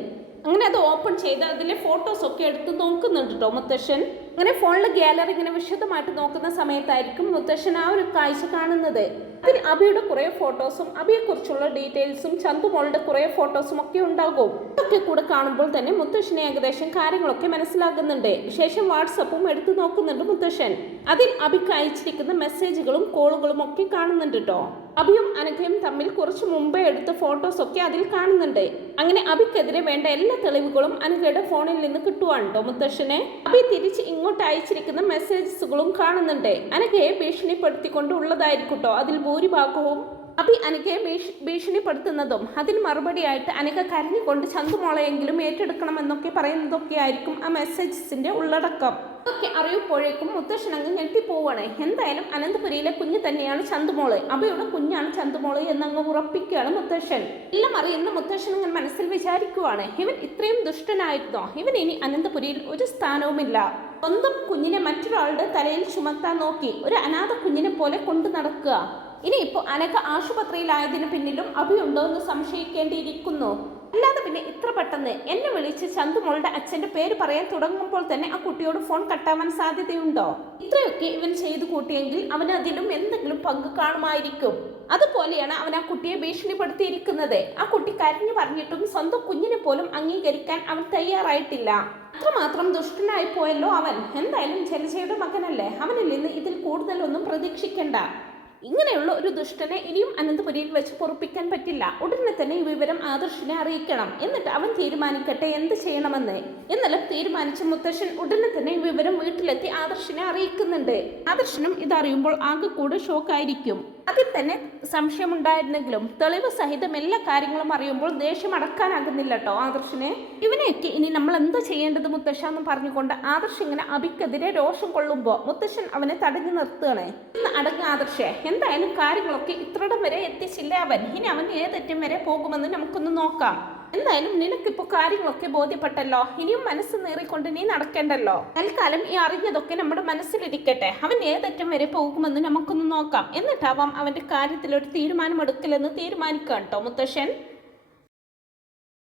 അങ്ങനെ അത് ഓപ്പൺ ചെയ്ത് അതിലെ ഫോട്ടോസ് ഒക്കെ എടുത്ത് നോക്കുന്നുണ്ട് കേട്ടോ മുത്തശ്ശൻ. അങ്ങനെ ഫോണിൽ ഗാലറി ഇങ്ങനെ വിശദമായിട്ട് നോക്കുന്ന സമയത്തായിരിക്കും മുത്തശ്ശൻ ആ ഒരു കാഴ്ച കാണുന്നത്. അതിൽ അബിയുടെ കുറേ ഫോട്ടോസും അബിയെക്കുറിച്ചുള്ള ഡീറ്റെയിൽസും ചന്തുമോളുടെ കുറേ ഫോട്ടോസും ഒക്കെ ഉണ്ടാകും. ഇതൊക്കെ കൂടെ കാണുമ്പോൾ തന്നെ മുത്തശ്ശന് ഏകദേശം കാര്യങ്ങളൊക്കെ മനസ്സിലാകുന്നുണ്ട്. ശേഷം വാട്സപ്പും എടുത്തു നോക്കുന്നുണ്ട് മുത്തശ്ശൻ. അതിൽ അബിക്ക് അയച്ചിരിക്കുന്ന മെസ്സേജുകളും കോളുകളും ഒക്കെ കാണുന്നുണ്ട് കേട്ടോ അഭിയും അനഘയും തമ്മിൽ കുറച്ച് മുമ്പേ എടുത്ത ഫോട്ടോസ് ഒക്കെ അതിൽ കാണുന്നുണ്ട്. അങ്ങനെ അഭിക്കെതിരെ വേണ്ട എല്ലാ തെളിവുകളും അനഘയുടെ ഫോണിൽ നിന്ന് കിട്ടുവാണ് കേട്ടോ മുത്തശ്ശനെ. അഭി തിരിച്ച് ഇങ്ങോട്ട് അയച്ചിരിക്കുന്ന മെസ്സേജസുകളും കാണുന്നുണ്ട്. അനഘയെ ഭീഷണിപ്പെടുത്തിക്കൊണ്ട് ഉള്ളതായിരിക്കും കേട്ടോ അതിൽ ഭൂരിഭാഗവും. അഭി അനഘയെ ഭീഷ് ഭീഷണിപ്പെടുത്തുന്നതും അതിന് മറുപടിയായിട്ട് അനഘ കരഞ്ഞുകൊണ്ട് ചന്തുമോളെയെങ്കിലും ഏറ്റെടുക്കണമെന്നൊക്കെ പറയുന്നതൊക്കെ ആയിരിക്കും ആ മെസ്സേജസിന്റെ ഉള്ളടക്കം. ഒക്കെ അറിയപ്പോഴേക്കും മുത്തശ്ശനങ്ങ് ഞെട്ടിപ്പോവാണ്. എന്തായാലും അനന്തപുരിയിലെ കുഞ്ഞ് തന്നെയാണ് ചന്തുമോൾ. അബയുടെ കുഞ്ഞാണ് ചന്തുമോൾ എന്നങ്ങ് ഉറപ്പിക്കുകയാണ് മുത്തശ്ശൻ. എല്ലാം അറിയുന്ന മുത്തശ്ശൻ മനസ്സിൽ വിചാരിക്കുവാണ്. ഇവൻ ഇത്രയും ദുഷ്ടനായിരുന്നോ? ഇവൻ ഇനി അനന്തപുരിയിൽ ഒരു സ്ഥാനവുമില്ല. സ്വന്തം കുഞ്ഞിനെ മറ്റൊരാളുടെ തലയിൽ ചുമത്താൻ നോക്കി ഒരു അനാഥ കുഞ്ഞിനെ പോലെ കൊണ്ടു നടക്കുക. ഇനിയിപ്പോൾ അനഘ ആശുപത്രിയിലായതിനു പിന്നിലും അഭിയുണ്ടോ എന്ന് സംശയിക്കേണ്ടിയിരിക്കുന്നു. അല്ലാതെ പിന്നെ ഇത്ര പെട്ടെന്ന് എന്നെ വിളിച്ച് ചന്തുമോളുടെ അച്ഛന്റെ പേര് പറയാൻ തുടങ്ങുമ്പോൾ തന്നെ ആ കുട്ടിയോട് ഫോൺ കട്ടാവാൻ സാധ്യതയുണ്ടോ? ഇത്രയൊക്കെ ഇവൻ ചെയ്തു കൂട്ടിയെങ്കിൽ അവന് അതിലും എന്തെങ്കിലും പങ്ക് കാണുമായിരിക്കും. അതുപോലെയാണ് അവൻ ആ കുട്ടിയെ ഭീഷണിപ്പെടുത്തിയിരിക്കുന്നത്. ആ കുട്ടി കരഞ്ഞു പറഞ്ഞിട്ടും സ്വന്തം കുഞ്ഞിനെ പോലും അംഗീകരിക്കാൻ അവൻ തയ്യാറായിട്ടില്ല. അത്രമാത്രം ദുഷ്ടനായി പോയല്ലോ അവൻ. എന്തായാലും ജലജയുടെ മകനല്ലേ? അവനിൽ നിന്ന് ഇതിൽ കൂടുതലൊന്നും പ്രതീക്ഷിക്കണ്ട. ഇങ്ങനെയുള്ള ഒരു ദുഷ്ടനെ ഇനിയും അനന്തപുരിയിൽ വെച്ച് പൊറപ്പിക്കാൻ പറ്റില്ല. ഉടനെ തന്നെ ഈ വിവരം ആദർശിനെ അറിയിക്കണം. എന്നിട്ട് അവൻ തീരുമാനിക്കട്ടെ എന്ത് ചെയ്യണമെന്ന്? എന്നാലും തീരുമാനിച്ച മുത്തശ്ശൻ ഉടനെ തന്നെ ഈ വിവരം വീട്ടിലെത്തി ആദർശിനെ അറിയിക്കുന്നുണ്ട്. ആദർശനും ഇതറിയുമ്പോൾ ആകെ കൂടെ ഷോക്കായിരിക്കും. അതിൽ തന്നെ സംശയമുണ്ടായിരുന്നെങ്കിലും തെളിവ് സഹിതം എല്ലാ കാര്യങ്ങളും അറിയുമ്പോൾ ദേഷ്യം അടക്കാനാകുന്നില്ല കേട്ടോ ആദർശിനെ. ഇവനെയൊക്കെ ഇനി നമ്മൾ എന്താ ചെയ്യേണ്ടത് മുത്തശ്ശ എന്ന് പറഞ്ഞുകൊണ്ട് ആദർശ് ഇങ്ങനെ അഭിക്കെതിരെ രോഷം കൊള്ളുമ്പോൾ മുത്തശ്ശൻ അവനെ തടഞ്ഞു നിർത്തുകയാണ്. ഇന്ന് അടങ്ങ ആദർശേ. എന്തായാലും കാര്യങ്ങളൊക്കെ ഇത്രയും വരെ എത്തിച്ചില്ല. അവൻ ഇനി അവൻ ഏതറ്റം വരെ പോകുമെന്ന് നമുക്കൊന്ന് നോക്കാം. എന്തായാലും നിനക്കിപ്പോ കാര്യങ്ങളൊക്കെ ബോധ്യപ്പെട്ടല്ലോ. ഇനിയും മനസ്സ് നേറിക്കൊണ്ട് നീ നടക്കേണ്ടല്ലോ. തൽക്കാലം ഈ അറിഞ്ഞതൊക്കെ നമ്മുടെ മനസ്സിലിരിക്കട്ടെ. അവൻ ഏതറ്റം വരെ പോകുമെന്ന് നമുക്കൊന്ന് നോക്കാം. എന്നിട്ടാവാം അവന്റെ കാര്യത്തിൽ ഒരു തീരുമാനം എടുക്കില്ലെന്ന് തീരുമാനിക്കാം കേട്ടോ മുത്തശ്ശൻ.